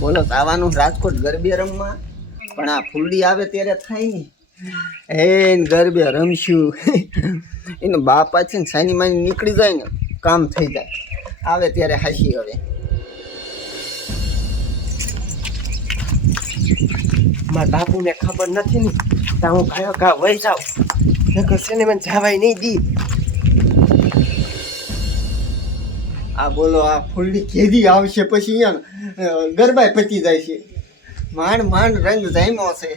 બોલો આવવાનું રાજકોટ ગરબે રમવા? પણ આ ફૂલડી આવે ત્યારે થાય ને? એ ગરબે રમશું. એનો બાપ પાછી ને સાની માની નીકળી જાય ને, કામ થઈ જાય. આવે ત્યારે હાસી હવે. મારા બાપુને ખબર નથી ને તો હું કયો કા વહી જાઉં. નકર છે મને જવાય નહીં દી. આ બોલો આ ફૂલડી કેદી આવશે પછી અહીંયા ગરબા પતી જાય છે. માંડ માંડ રંગ જામ્યો છે.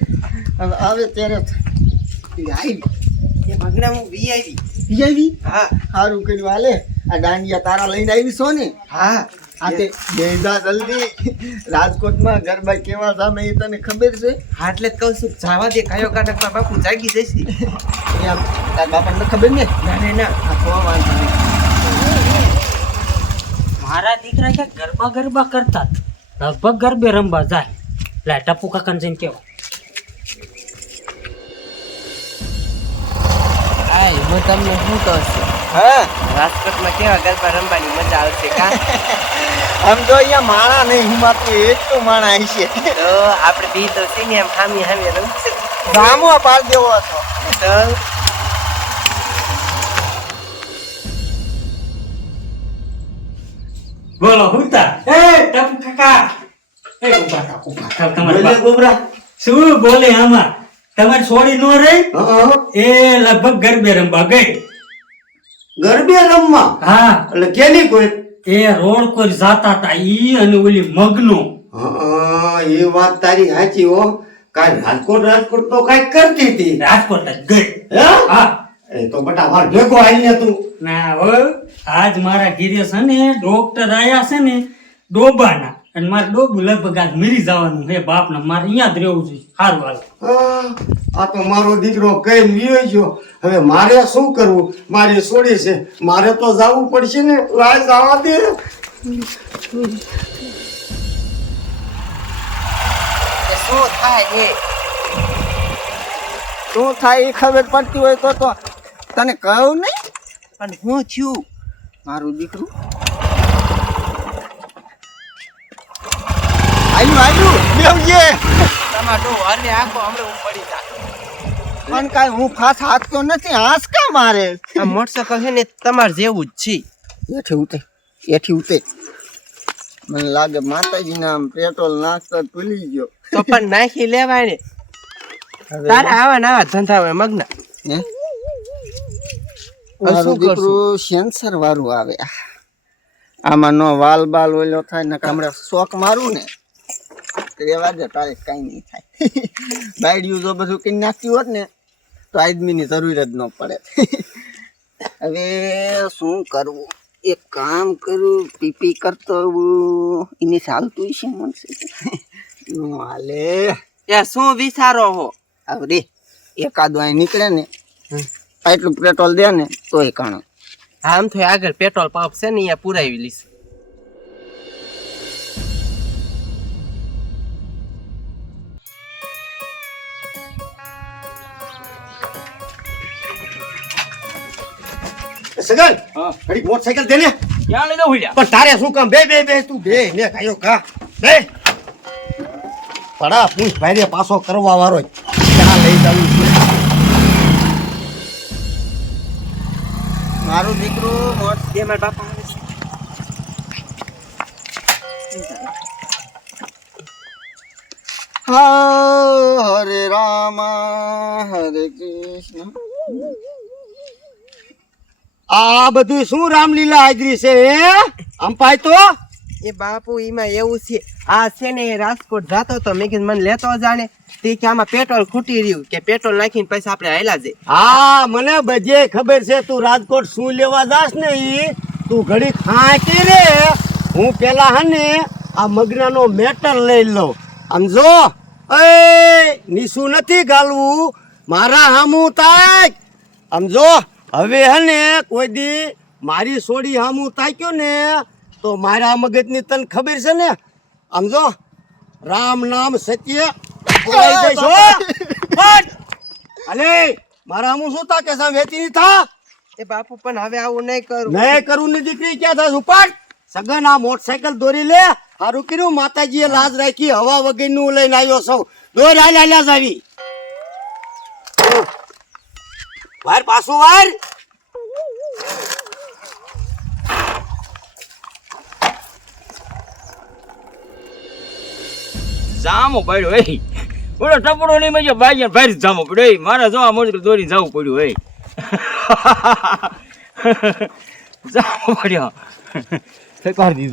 હવે આવે ત્યારે આવી. એ ભગના હું બી આવી. બી આવી? હા. સારું કર્યું હાલે. આ દાંડિયા તારા લઈને આવી છો ને? હા. આ તે જલ્દી. રાજકોટમાં ગરબા કેવા સામે એ તને ખબર છે? હા એટલે કહું છું જવા દે કયો બાપુ જાગી જશે. એમ તાર બાપાને ખબર ને? ના રે ના. આ તો વાંધો નહીં. મારા દીકરા કે ગરબા ગરબા કરતા લગભગ ગરબે રમવા જાય. લે ટપુ કાકાને જઈને કેવો? આય હું તમને શું કહું છું હા? રાજકોટમાં કેવા ગરબા રમવાની મજા આવશે કા? આમ જો અહીંયા માણા નહીં હુમાતું એટલું માણા અહીં છે. તો આપણે બી તો છે ને એમ હામી હામી રમશે. રામો પાડ દેવો હતો. તો બોલો હુતા એ ટપુ કાકા. એ ઊભા થાવ ઊભા થાવ તમારે ગોબરા શું બોલે આમાં? તમારી છોડી નો રહી? એ લગભગ ગરબે રમવા ગઈ. ગરબે રમવા. હા. એટલે કેની કોઈ? એ રોડ કોઈ જાતા હતા ઈ અને ઓલી મગનો. હા એ વાત તારી સાચી હો. કાલ રાજકોટ રાજકોટ તો કઈ કરતી હતી. રાજકોટ જ ગઈ. હે? એ તો બટા માર ભેગો આવીને તું. ના હો આજ મારા ઘીરે છે ને ડોક્ટર આયા છે ને ડોબાના. અને મારે ડોબું લગભગ આજ મરી જવાનું હે બાપ ને મારે અહીંયા જ રહેવું છે સારું હાલ. હા, આ તો મારો દીકરો કઈ લીયો ગયો. હવે મારે શું કરવું? મારી છોડી છે. મારે તો જવું પડશે ને લાય જવા દે. શું થાય એ શું થાય એ ખબર પડતી હોય તો તો તને કહું નહીં? પણ હું થયું મારું દીકરું? આયુ આયુ બેવજે ટમાટો અરે આખો હમણાં પડી જા પણ કાઈ હું ફાસ હાથતો નથી હાથ કા મારે? આ મોટરસાયકલ છે ને તમારે જેવું જ છે. એઠી ઉતે એઠી ઉતે મને લાગે માતાજી નામ પેટ્રોલ નાખતા ભૂલી ગયો. તો પણ નાખી લેવાય ને. તારે આવા ના આવા ધંધા હોય મગના. હે? શું મારું દીકરું સેન્સર વાળું આવે. આમાં નો વાલ બાલ ઓલો થાય ને હમણાં શોખ મારું ને. તો એવા જ તારે કઈ નહીં થાય. બાયડિયું જો બધું કઈ નાખ્યું હોત ને તો આદમીની જરૂર જ ન પડે. હવે શું કરવું? એક કામ કરું પીપી કરતો એને ચાલતું છે. મનસે હાલે? યાર શું વિચારો હો? રે એકાદો અહીં નીકળે ને એટલું પેટ્રોલ દે ને તોય કાણો. આમ તો આગળ પેટ્રોલ પંપ છે ને અહીંયા પુરાવી લઈશ. સગન ઘડીક મોટરસાયકલ દે ને. ક્યાં લઈ દઉં પણ તારે શું કામ? બે બે બે તું બે ને કાયો કા. બે. પડા પૂછ ભાઈ પાછો કરવા વાળો ક્યાં લઈ જવું છે? મારું દીકરું મોટ કે મારા બાપા આવે છે. હા હરે રામ હરે કૃષ્ણ. આ બધું શું રામલીલા હાજરી છે અંપાય તો? એ બાપુ એમાં એવું છે. આ છે ને રાજકોટ જાતો તો મેં કીધું મને લેતો જાણે તે કે આમાં પેટ્રોલ ખૂટી રહ્યું કે પેટ્રોલ નાખીને પૈસા આપણે હાલ્યા જઈએ હા મને બધે ખબર છે તું રાજકોટ શું લેવા જાસ ને ઈ? તું ઘડી ખાંચી રે. હું પેલા હને આ મગનાનો મેટર લઈ લઉં આમ જો. એ નીસું નથી ગાલવું. મારા હામું તાક. આમ જો. હવે હે ને કોઈ દી મારી સોડી હામું તાક્યો ને તો મારા મગજની તને ખબર છે ને? આમ જો રામ નામ સત્ય બોલાઈ જઈશ હો. અલે મારા આમું શું તા કે સામ વેચી ની થા. એ બાપુ પણ હવે આવું નહીં કરું. નહીં કરું ને દીકરી ક્યાં થાશ ઉપાડ. સગન આ મોટરસાયકલ દોરી લે. સારું કર્યું માતાજીએ લાજ રાખી હવા વગરનું લઈને આવ્યો સૌ દોર હાલ હાલ્યા જ આવી વાર પાછું વાર. જામો પડ્યો એ ઓલો ટપડો નહીં મજો ભાઈ ભાઈ જામો પડ્યો. એ મારા જવા મોડી દોરી જવું પડ્યું એ જામો પડ્યો.